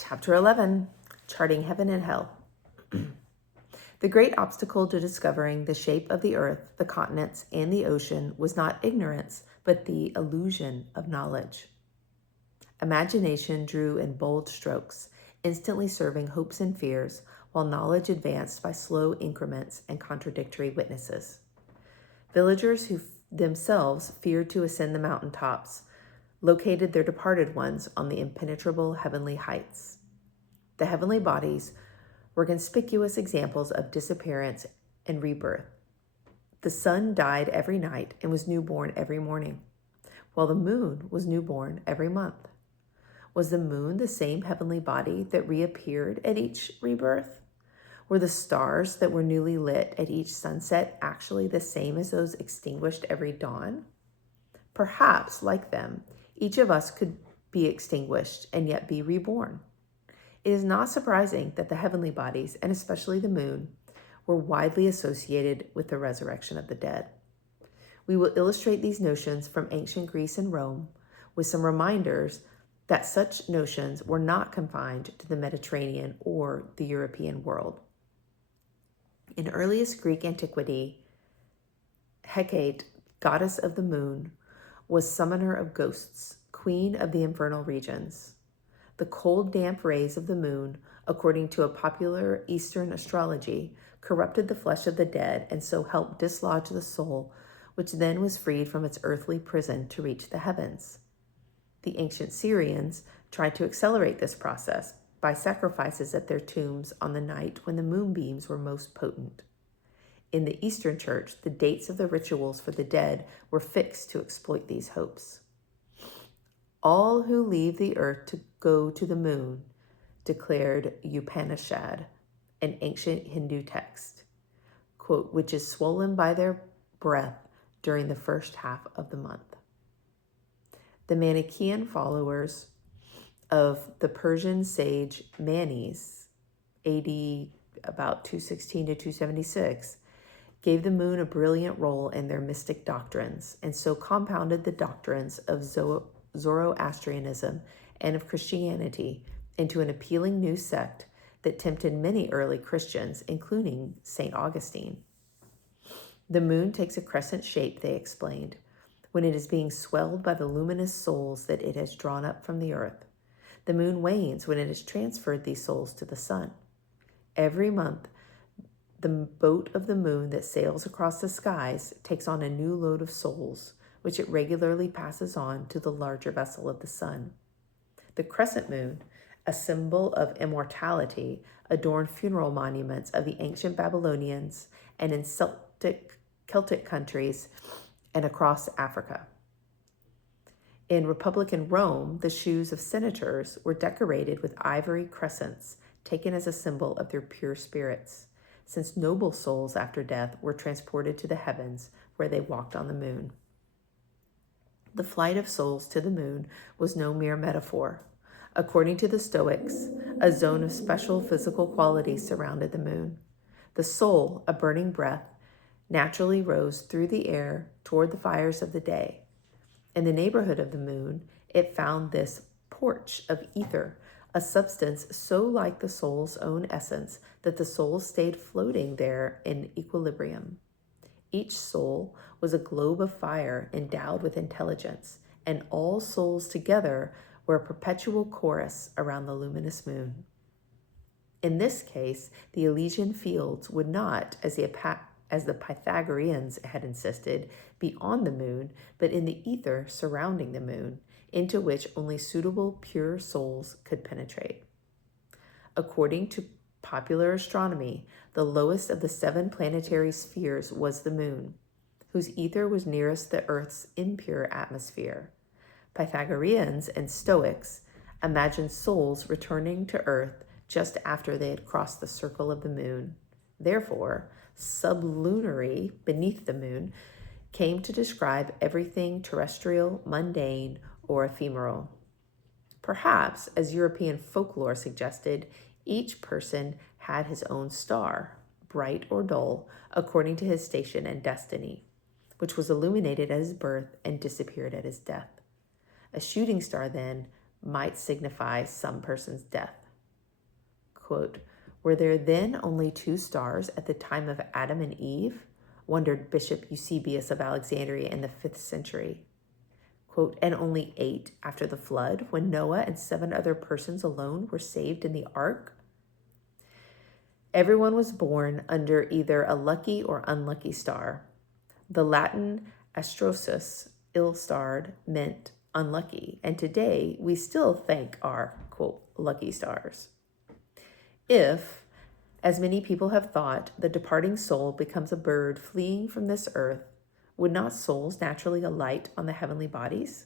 Chapter 11, Charting Heaven and Hell. The great obstacle to discovering the shape of the earth, the continents, and the ocean was not ignorance, but the illusion of knowledge. Imagination drew in bold strokes, instantly serving hopes and fears, while knowledge advanced by slow increments and contradictory witnesses. Villagers who themselves feared to ascend the mountain tops located their departed ones on the impenetrable heavenly heights. The heavenly bodies were conspicuous examples of disappearance and rebirth. The sun died every night and was newborn every morning, while the moon was newborn every month. Was the moon the same heavenly body that reappeared at each rebirth? Were the stars that were newly lit at each sunset actually the same as those extinguished every dawn? Perhaps, like them, each of us could be extinguished and yet be reborn. It is not surprising that the heavenly bodies, and especially the moon, were widely associated with the resurrection of the dead. We will illustrate these notions from ancient Greece and Rome with some reminders that such notions were not confined to the Mediterranean or the European world. In earliest Greek antiquity, Hecate, goddess of the moon, was summoner of ghosts, queen of the infernal regions. The cold, damp rays of the moon, according to a popular Eastern astrology, corrupted the flesh of the dead and so helped dislodge the soul, which then was freed from its earthly prison to reach the heavens. The ancient Syrians tried to accelerate this process by sacrifices at their tombs on the night when the moonbeams were most potent. In the Eastern Church, the dates of the rituals for the dead were fixed to exploit these hopes. All who leave the earth to go to the moon, declared Upanishad, an ancient Hindu text, quote, which is swollen by their breath during the first half of the month. The Manichaean followers of the Persian sage Manes, AD about 216 to 276, gave the moon a brilliant role in their mystic doctrines, and so compounded the doctrines of Zoroastrianism and of Christianity into an appealing new sect that tempted many early Christians, including St. Augustine. The moon takes a crescent shape, they explained, when it is being swelled by the luminous souls that it has drawn up from the earth. The moon wanes when it has transferred these souls to the sun. Every month, the boat of the moon that sails across the skies takes on a new load of souls, which it regularly passes on to the larger vessel of the sun. The crescent moon, a symbol of immortality, adorned funeral monuments of the ancient Babylonians and in Celtic countries and across Africa. In Republican Rome, the shoes of senators were decorated with ivory crescents, taken as a symbol of their pure spirits, since noble souls after death were transported to the heavens where they walked on the moon. The flight of souls to the moon was no mere metaphor. According to the Stoics, a zone of special physical qualities surrounded the moon. The soul, a burning breath, naturally rose through the air toward the fires of the day. In the neighborhood of the moon, it found this porch of ether, a substance so like the soul's own essence that the soul stayed floating there in equilibrium. Each soul was a globe of fire endowed with intelligence, and all souls together were a perpetual chorus around the luminous moon. In this case, the Elysian fields would not, as the Pythagoreans had insisted, be on the moon, but in the ether surrounding the moon, into which only suitable pure souls could penetrate. According to popular astronomy, the lowest of the 7 planetary spheres was the moon, whose ether was nearest the Earth's impure atmosphere. Pythagoreans and Stoics imagined souls returning to Earth just after they had crossed the circle of the moon. Therefore, sublunary, beneath the moon, came to describe everything terrestrial, mundane, or ephemeral. Perhaps, as European folklore suggested, each person had his own star, bright or dull, according to his station and destiny, which was illuminated at his birth and disappeared at his death. A shooting star, then, might signify some person's death. Quote, were there then only 2 stars at the time of Adam and Eve? Wondered Bishop Eusebius of Alexandria in the 5th century. Quote, and only 8 after the flood, when Noah and 7 other persons alone were saved in the ark? Everyone was born under either a lucky or unlucky star. The Latin astrosus, ill-starred, meant unlucky, and today we still thank our, quote, lucky stars. If, as many people have thought, the departing soul becomes a bird fleeing from this earth, would not souls naturally alight on the heavenly bodies?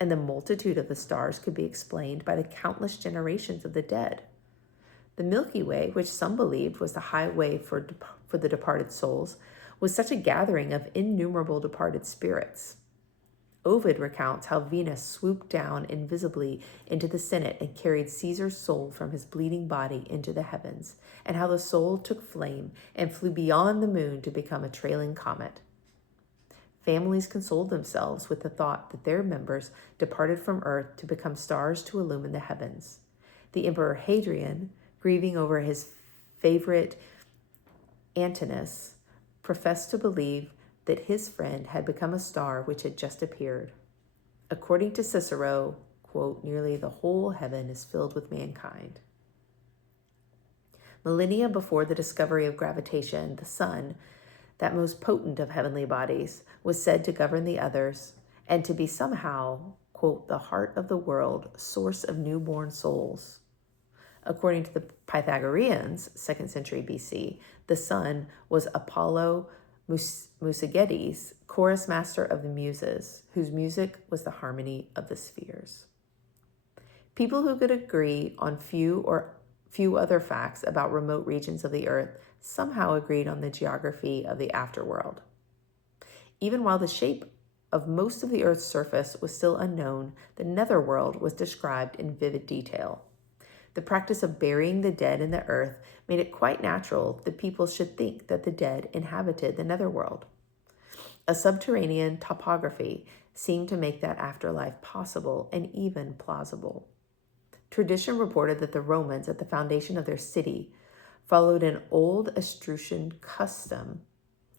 And the multitude of the stars could be explained by the countless generations of the dead. The Milky Way, which some believed was the highway for the departed souls, was such a gathering of innumerable departed spirits. Ovid recounts how Venus swooped down invisibly into the Senate and carried Caesar's soul from his bleeding body into the heavens, and how the soul took flame and flew beyond the moon to become a trailing comet. Families consoled themselves with the thought that their members departed from earth to become stars to illumine the heavens. The Emperor Hadrian, grieving over his favorite Antinous, professed to believe that his friend had become a star which had just appeared. According to Cicero, quote, nearly the whole heaven is filled with mankind. Millennia before the discovery of gravitation, the sun, that most potent of heavenly bodies, was said to govern the others and to be somehow, quote, the heart of the world, source of newborn souls. According to the Pythagoreans, 2nd century BC, the sun was Apollo Musagetes, chorus master of the Muses, whose music was the harmony of the spheres. People who could agree on few other facts about remote regions of the earth somehow agreed on the geography of the afterworld. Even while the shape of most of the earth's surface was still unknown, the netherworld was described in vivid detail. The practice of burying the dead in the earth made it quite natural that people should think that the dead inhabited the netherworld. A subterranean topography seemed to make that afterlife possible and even plausible. Tradition reported that the Romans, at the foundation of their city, followed an old Etruscan custom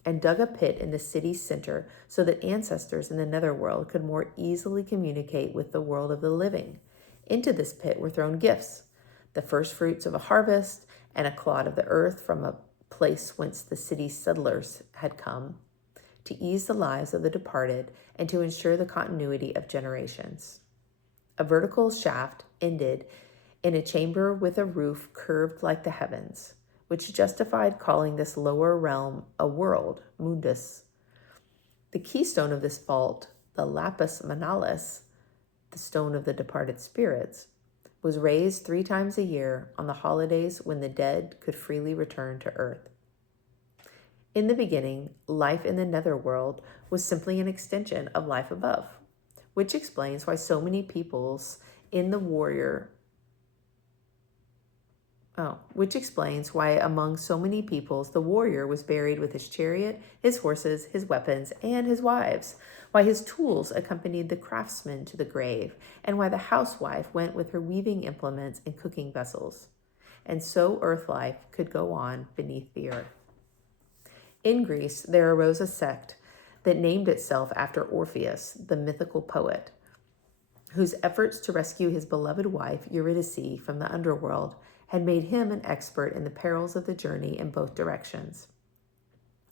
and dug a pit in the city's center so that ancestors in the netherworld could more easily communicate with the world of the living. Into this pit were thrown gifts, the first fruits of a harvest, and a clod of the earth from a place whence the city's settlers had come, to ease the lives of the departed and to ensure the continuity of generations. A vertical shaft ended in a chamber with a roof curved like the heavens, which justified calling this lower realm a world, mundus. The keystone of this vault, the lapis manalis, the stone of the departed spirits, was raised 3 times a year on the holidays when the dead could freely return to earth. In the beginning, life in the netherworld was simply an extension of life above, which explains why so many peoples in the warrior which explains why among so many peoples the warrior was buried with his chariot, his horses, his weapons, and his wives, why his tools accompanied the craftsman to the grave, and why the housewife went with her weaving implements and cooking vessels. And so earth life could go on beneath the earth. In Greece, there arose a sect that named itself after Orpheus, the mythical poet, whose efforts to rescue his beloved wife, Eurydice, from the underworld had made him an expert in the perils of the journey in both directions.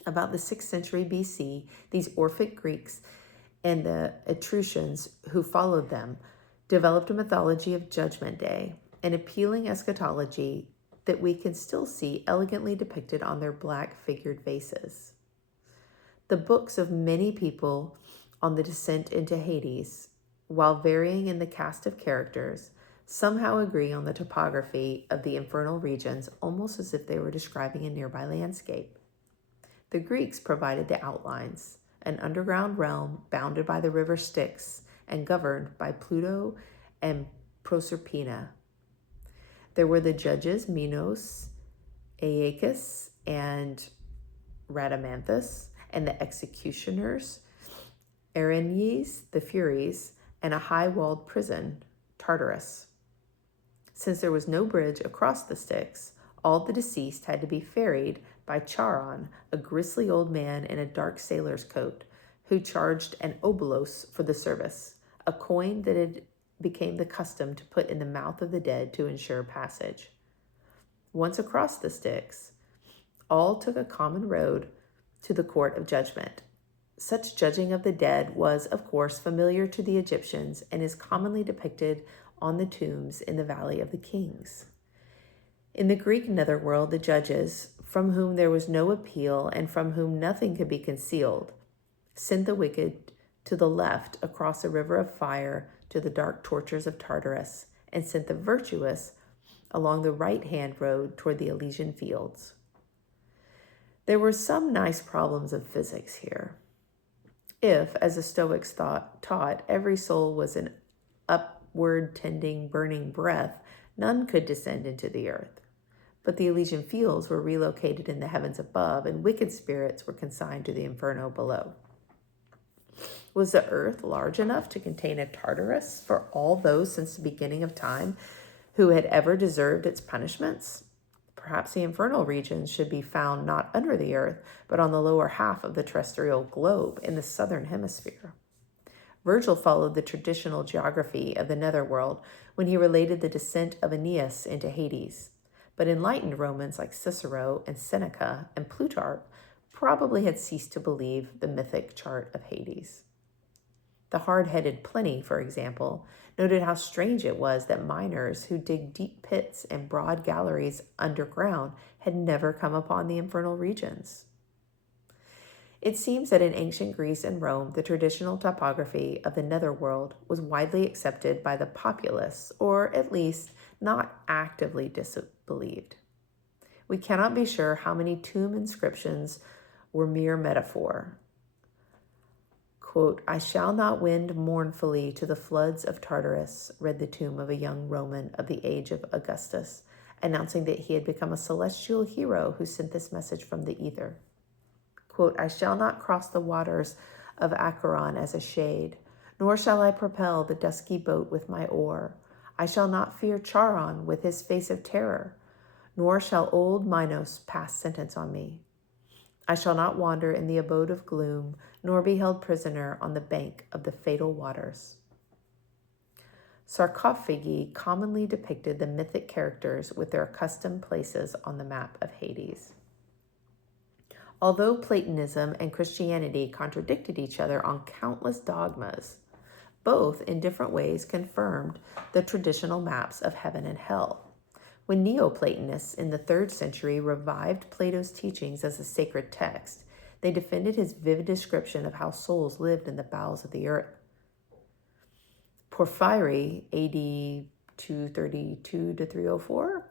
About the 6th century BC, these Orphic Greeks and the Etruscans who followed them developed a mythology of Judgment Day, an appealing eschatology that we can still see elegantly depicted on their black figured vases. The books of many people on the descent into Hades, while varying in the cast of characters, somehow agree on the topography of the infernal regions, almost as if they were describing a nearby landscape. The Greeks provided the outlines, an underground realm bounded by the river Styx and governed by Pluto and Proserpina. There were the judges Minos, Aeacus, and Rhadamanthus, and the executioners, Erinyes, the Furies, and a high-walled prison, Tartarus. Since there was no bridge across the Styx, all the deceased had to be ferried by Charon, a grisly old man in a dark sailor's coat, who charged an obolos for the service, a coin that had became the custom to put in the mouth of the dead to ensure passage. Once across the Styx, all took a common road to the court of judgment. Such judging of the dead was, of course, familiar to the Egyptians and is commonly depicted on the tombs in the Valley of the Kings. In the Greek netherworld, the judges, from whom there was no appeal and from whom nothing could be concealed, sent the wicked to the left across a river of fire to the dark tortures of Tartarus, and sent the virtuous along the right-hand road toward the Elysian fields. There were some nice problems of physics here. If, as the Stoics taught, every soul was an upward-tending, burning breath, none could descend into the earth. But the Elysian fields were relocated in the heavens above, and wicked spirits were consigned to the inferno below. Was the earth large enough to contain a Tartarus for all those since the beginning of time who had ever deserved its punishments? Perhaps the infernal regions should be found not under the earth, but on the lower half of the terrestrial globe in the southern hemisphere. Virgil followed the traditional geography of the netherworld when he related the descent of Aeneas into Hades. But enlightened Romans like Cicero and Seneca and Plutarch probably had ceased to believe the mythic chart of Hades. The hard-headed Pliny, for example, noted how strange it was that miners who dig deep pits and broad galleries underground had never come upon the infernal regions. It seems that in ancient Greece and Rome, the traditional topography of the netherworld was widely accepted by the populace, or at least not actively disbelieved. We cannot be sure how many tomb inscriptions were mere metaphor. Quote, "I shall not wend mournfully to the floods of Tartarus," read the tomb of a young Roman of the age of Augustus, announcing that he had become a celestial hero who sent this message from the ether. Quote, "I shall not cross the waters of Acheron as a shade, nor shall I propel the dusky boat with my oar. I shall not fear Charon with his face of terror, nor shall old Minos pass sentence on me. I shall not wander in the abode of gloom, nor be held prisoner on the bank of the fatal waters." Sarcophagi commonly depicted the mythic characters with their accustomed places on the map of Hades. Although Platonism and Christianity contradicted each other on countless dogmas, both in different ways confirmed the traditional maps of heaven and hell. When Neoplatonists in the 3rd century revived Plato's teachings as a sacred text, they defended his vivid description of how souls lived in the bowels of the earth. Porphyry, AD 232 to 304,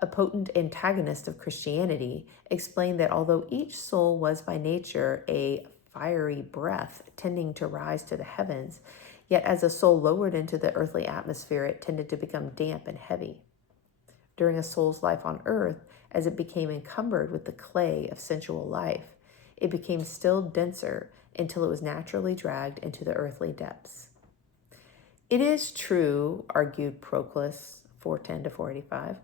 a potent antagonist of Christianity, explained that although each soul was by nature a fiery breath tending to rise to the heavens, yet as a soul lowered into the earthly atmosphere, it tended to become damp and heavy. During a soul's life on earth, as it became encumbered with the clay of sensual life, it became still denser until it was naturally dragged into the earthly depths. It is true, argued Proclus, 410 to 485,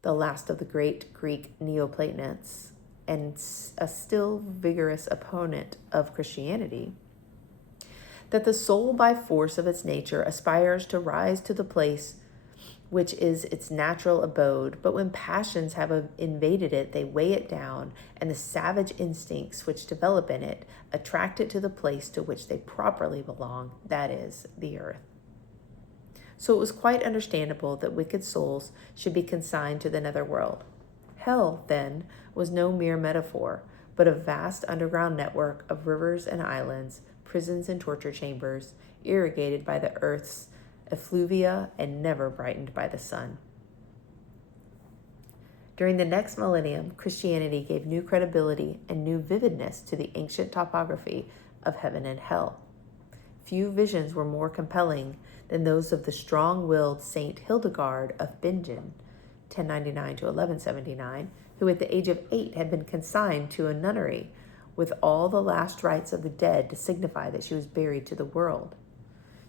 the last of the great Greek Neoplatonists and a still vigorous opponent of Christianity, that the soul by force of its nature aspires to rise to the place which is its natural abode, but when passions have invaded it, they weigh it down, and the savage instincts which develop in it attract it to the place to which they properly belong, that is, the earth. So it was quite understandable that wicked souls should be consigned to the netherworld. Hell, then, was no mere metaphor, but a vast underground network of rivers and islands, prisons and torture chambers, irrigated by the earth's effluvia and never brightened by the sun. During the next millennium, Christianity gave new credibility and new vividness to the ancient topography of heaven and hell. Few visions were more compelling than those of the strong-willed Saint Hildegard of Bingen, 1099 to 1179, who at the age of 8 had been consigned to a nunnery with all the last rites of the dead to signify that she was buried to the world.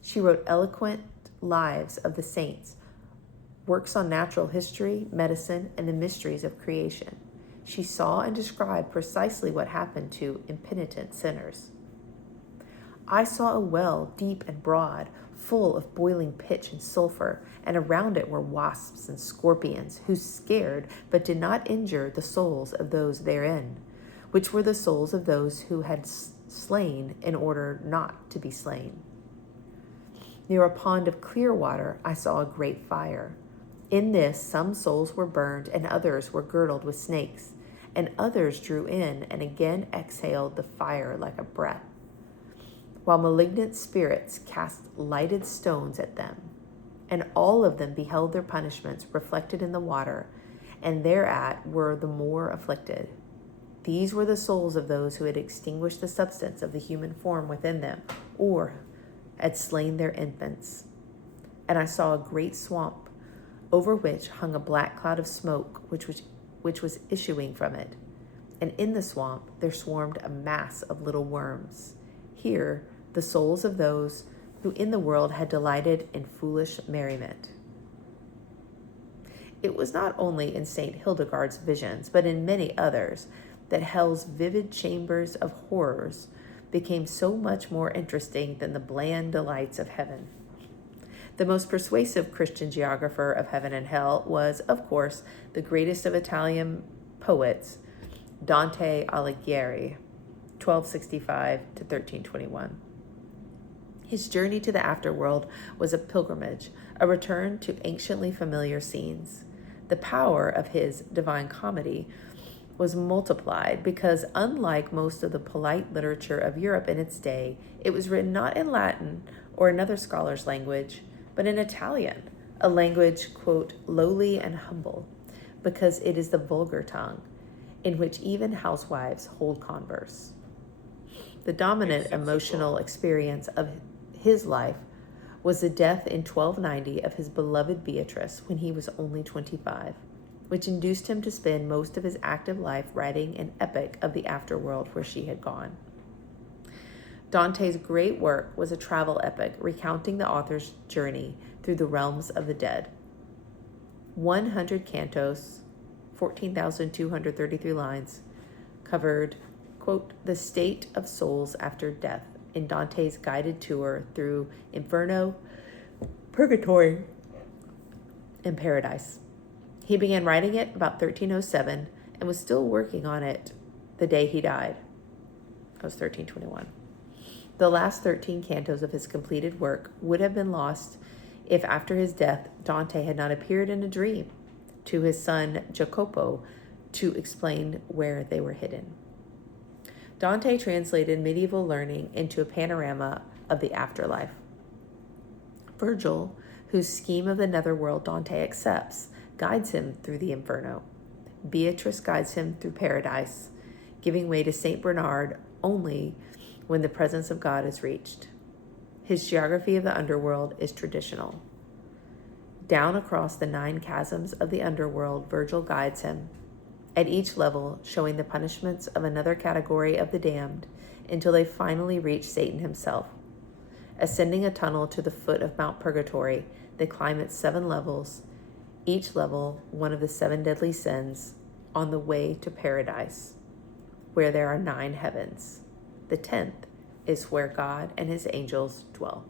She wrote eloquent lives of the saints, works on natural history, medicine, and the mysteries of creation. She saw and described precisely what happened to impenitent sinners. I saw a well, deep and broad, full of boiling pitch and sulfur, and around it were wasps and scorpions, who scared but did not injure the souls of those therein, which were the souls of those who had slain in order not to be slain. Near a pond of clear water, I saw a great fire. In this, some souls were burned, and others were girdled with snakes, and others drew in and again exhaled the fire like a breath, while malignant spirits cast lighted stones at them. And all of them beheld their punishments reflected in the water, and thereat were the more afflicted. These were the souls of those who had extinguished the substance of the human form within them, or had slain their infants. And I saw a great swamp, over which hung a black cloud of smoke, which was issuing from it. And in the swamp there swarmed a mass of little worms. Here the souls of those who in the world had delighted in foolish merriment. It was not only in St. Hildegard's visions, but in many others, that hell's vivid chambers of horrors became so much more interesting than the bland delights of heaven. The most persuasive Christian geographer of heaven and hell was, of course, the greatest of Italian poets, Dante Alighieri, 1265 to 1321. His journey to the afterworld was a pilgrimage, a return to anciently familiar scenes. The power of his Divine Comedy was multiplied because, unlike most of the polite literature of Europe in its day, it was written not in Latin or another scholar's language, but in Italian, a language, quote, lowly and humble, because it is the vulgar tongue in which even housewives hold converse. The dominant emotional experience of his life was the death in 1290 of his beloved Beatrice when he was only 25. Which induced him to spend most of his active life writing an epic of the afterworld where she had gone. Dante's great work was a travel epic recounting the author's journey through the realms of the dead. 100 cantos, 14,233 lines, covered, quote, the state of souls after death in Dante's guided tour through Inferno, Purgatory, and Paradise. He began writing it about 1307 and was still working on it the day he died. That was 1321. The last 13 cantos of his completed work would have been lost if after his death Dante had not appeared in a dream to his son Jacopo to explain where they were hidden. Dante translated medieval learning into a panorama of the afterlife. Virgil, whose scheme of the netherworld Dante accepts, guides him through the Inferno. Beatrice guides him through Paradise, giving way to St. Bernard only when the presence of God is reached. His geography of the underworld is traditional. Down across the 9 chasms of the underworld, Virgil guides him, at each level showing the punishments of another category of the damned until they finally reach Satan himself. Ascending a tunnel to the foot of Mount Purgatory, they climb its 7 levels, each level one of the 7 deadly sins, on the way to Paradise, where there are 9 heavens. The 10th is where God and his angels dwell.